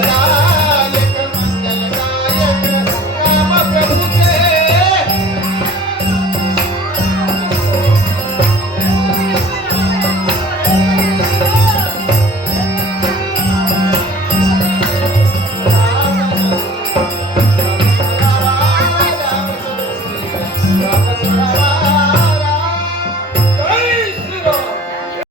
da